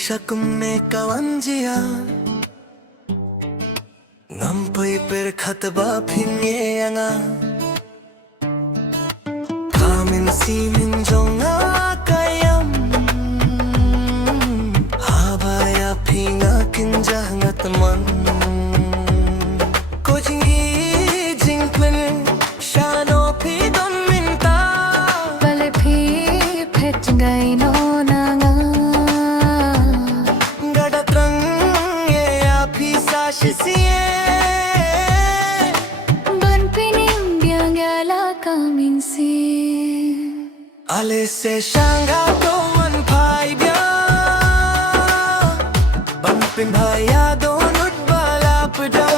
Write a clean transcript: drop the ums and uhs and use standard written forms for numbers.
sa kumne kawanjia ngampay per khatba phinge anga kamin simin jonga kayam habaya phinga kinja ngatman kojingi jingplen shano phi don minta Balei phi phet gai no nanga gadatrang ye api sashisiye ban pinim biang gala coming sin ale se shanga to man phai bia ban pin bhaya donut bala pada